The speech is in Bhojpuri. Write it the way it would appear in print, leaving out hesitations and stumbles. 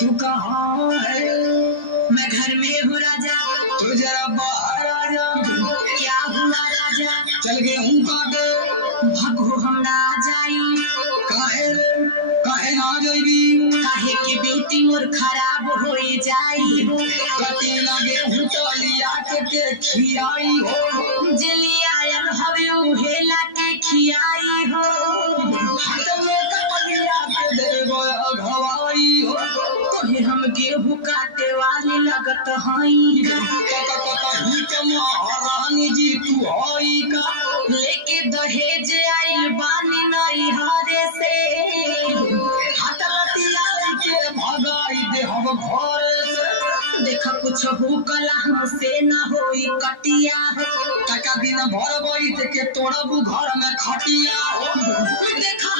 तू कहाँ है? मैं घर में हूँ राजा। तो जरा बाहर आ जा। क्या हुआ राजा? चल गेहूं काटे। भगो हम ना जाई। काहे रे? काहे ना जाइबी? काहे के बेटी मोर खराब हो जाई हो। कटी ना गेहूं लिया के खियाई हो। जली आयल हवे उहेला के खियाई हो। हाथ में कपड़िया के देबो घवाई हो। तोहे हम गेहूं काटे वाली लगत हई। कहीं के महारानी जी तू हई का। लेके दहेज आइल बानी नई हरे से। हाथ लतिया के भगाई दे हम घर से। देखा कुछ हो कला हमसे न होई कटिया हो। टका दिन भर बैठ के तोड़बू घर में खटिया हो। देखा